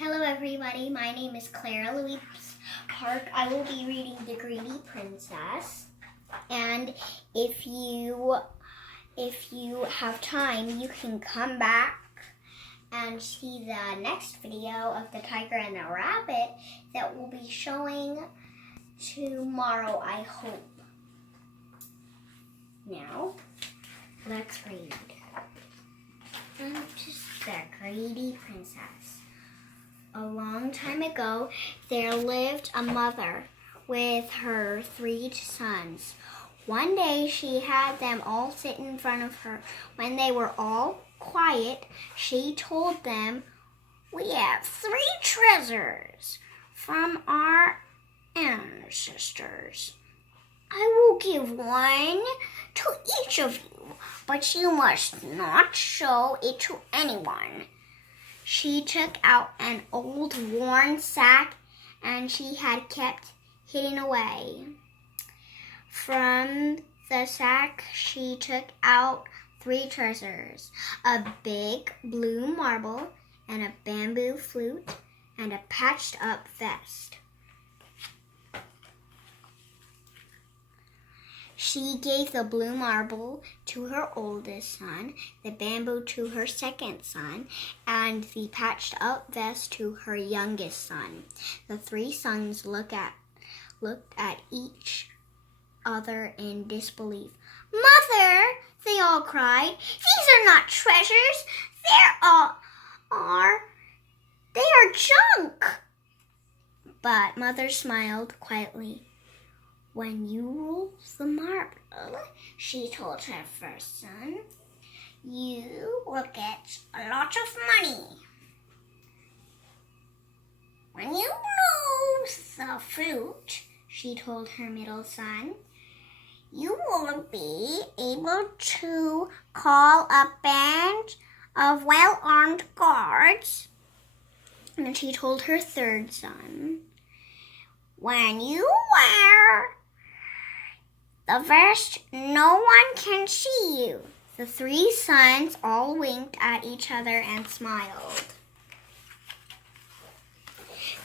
Hello everybody, my name is Clara Louise Park. I will be reading The Greedy Princess. And if you have time, you can come back and see the next video of the tiger and the rabbit that will be showing tomorrow, I hope. Now, let's read. The Greedy Princess. A long time ago, there lived a mother with her 3 sons. One day, she had them all sit in front of her. When they were all quiet, she told them, "We have 3 treasures from our ancestors. I will give one to each of you, but you must not show it to anyone." She took out an old worn sack and she had kept hidden away. From the sack, she took out 3 treasures: a big blue marble and a bamboo flute and a patched up vest. She gave the blue marble to her oldest son, the bamboo to her second son, and the patched up vest to her youngest son. The 3 sons looked at each other in disbelief. "Mother," they all cried, "these are not treasures. They are junk." But Mother smiled quietly. "When you rule the marble," she told her first son, "you will get a lot of money. When you blow the flute," she told her middle son, "you will be able to call a band of well-armed guards." And she told her third son, "When you wear the vest, no one can see you." The 3 sons all winked at each other and smiled.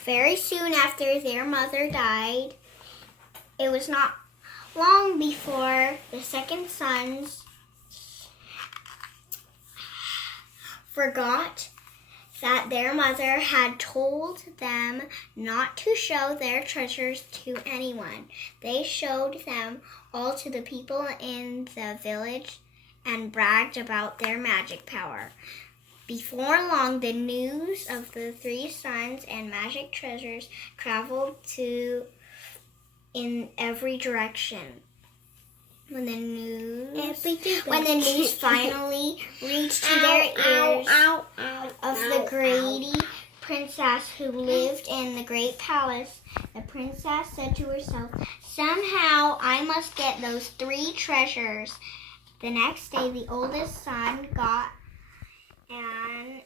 Very soon after their mother died, it was not long before the second sons forgot that their mother had told them not to show their treasures to anyone. They showed them all to the people in the village and bragged about their magic power. Before long, the news of the 3 sons and magic treasures traveled in every direction. When the news finally reached to their ears of the greedy princess who lived in the great palace, the princess said to herself, "Somehow I must get those 3 treasures." The next day, the oldest son got an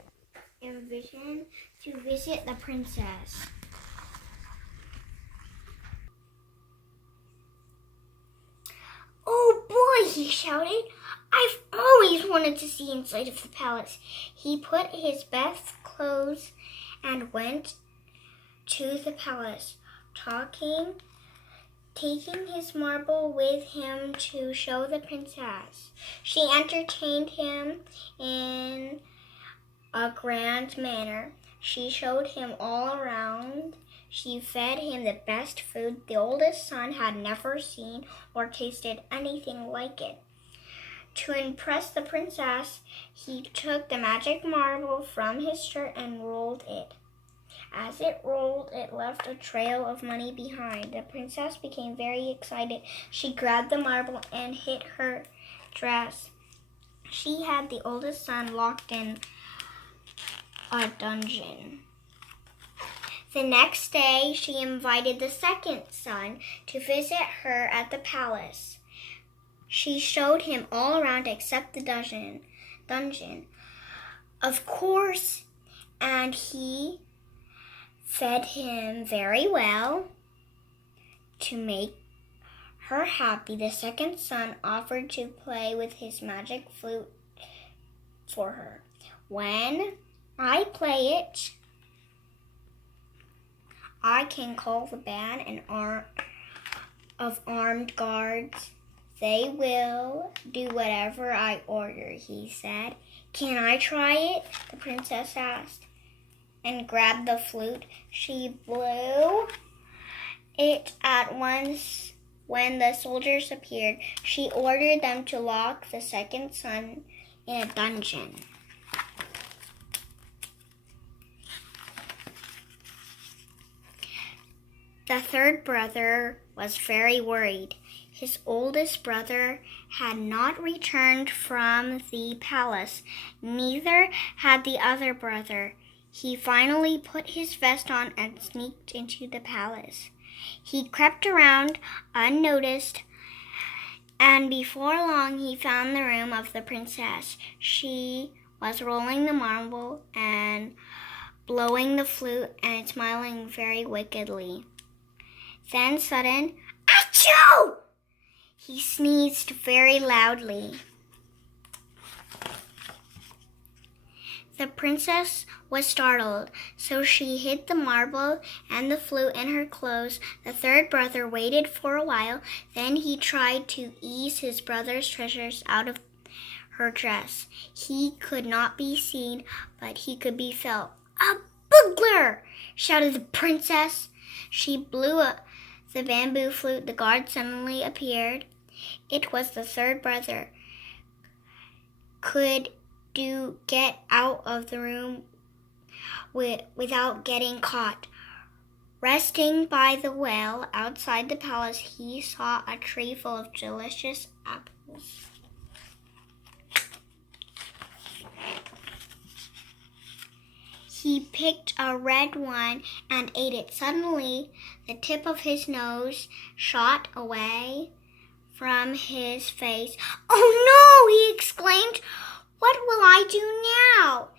invitation to visit the princess. "Oh boy," he shouted, "I've always wanted to see inside of the palace." He put his best clothes and went to the palace, taking his marble with him to show the princess. She entertained him in a grand manner. She showed him all around. She fed him the best food. The oldest son had never seen or tasted anything like it. To impress the princess, he took the magic marble from his shirt and rolled it. As it rolled, it left a trail of money behind. The princess became very excited. She grabbed the marble and hid her dress. She had the oldest son locked in a dungeon. The next day, she invited the second son to visit her at the palace. She showed him all around except the dungeon, of course, and he fed him very well. To make her happy, the second son offered to play with his magic flute for her. "When I play it," I can call the band and of armed guards. They will do whatever I order, he said. Can I try it? The princess asked, and grabbed the flute. She blew it at once. When the soldiers appeared, she ordered them to lock the second son in a dungeon. The third brother was very worried. His oldest brother had not returned from the palace. Neither had the other brother. He finally put his vest on and sneaked into the palace. He crept around unnoticed, and before long he found the room of the princess. She was rolling the marble and blowing the flute and smiling very wickedly. Then sudden, achoo! He sneezed very loudly. The princess was startled, so she hid the marble and the flute in her clothes. The third brother waited for a while. Then he tried to ease his brother's treasures out of her dress. He could not be seen, but he could be felt. A burglar! Shouted the princess. She blew the bamboo flute. The guard suddenly appeared. It was the third brother. Could you get out of the room without getting caught? Resting by the well outside the palace, he saw a tree full of delicious apples. He picked a red one and ate it. Suddenly, the tip of his nose shot away from his face. "Oh no!" he exclaimed. "What will I do now?"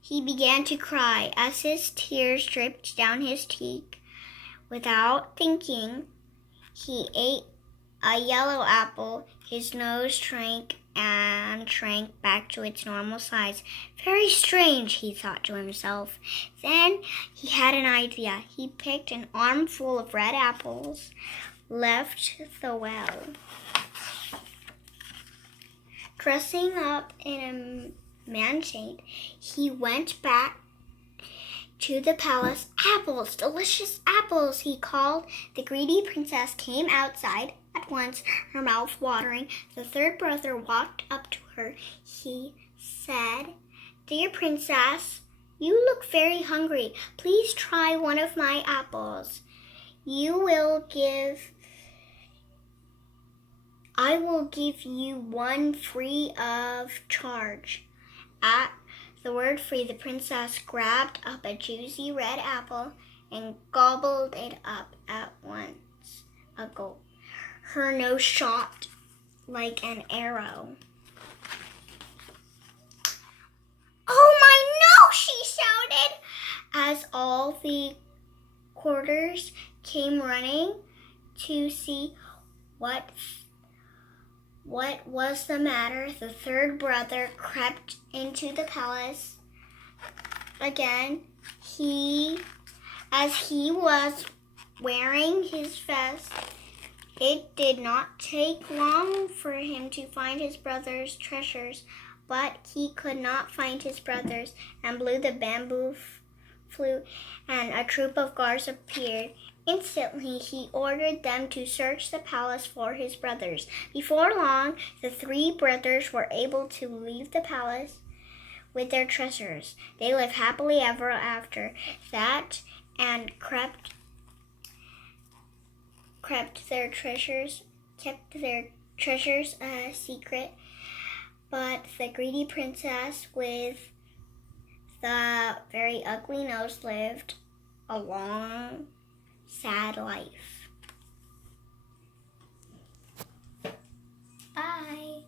He began to cry as his tears dripped down his cheek. Without thinking, he ate a yellow apple. His nose shrank and shrank back to its normal size. Very strange, he thought to himself. Then he had an idea. He picked an armful of red apples, left the well. Dressing up in a man-shade, he went back to the palace. "Apples, delicious apples," he called. The greedy princess came outside at once, her mouth watering. The third brother walked up to her. He said, "Dear princess, you look very hungry. Please try one of my apples. I will give you one free of charge." At the word free, the princess grabbed up a juicy red apple and gobbled it up at once. A gulp. Her nose shot like an arrow. "Oh my nose!" she shouted, as all the courtiers came running to see what was the matter. The third brother crept into the palace again. As he was wearing his vest, it did not take long for him to find his brother's treasures, but he could not find his brothers, and blew the bamboo flute, and a troop of guards appeared. Instantly, he ordered them to search the palace for his brothers. Before long, the three brothers were able to leave the palace with their treasures. They lived happily ever after that and kept their treasures a secret. But the greedy princess with the very ugly nose lived a long, sad life. Bye.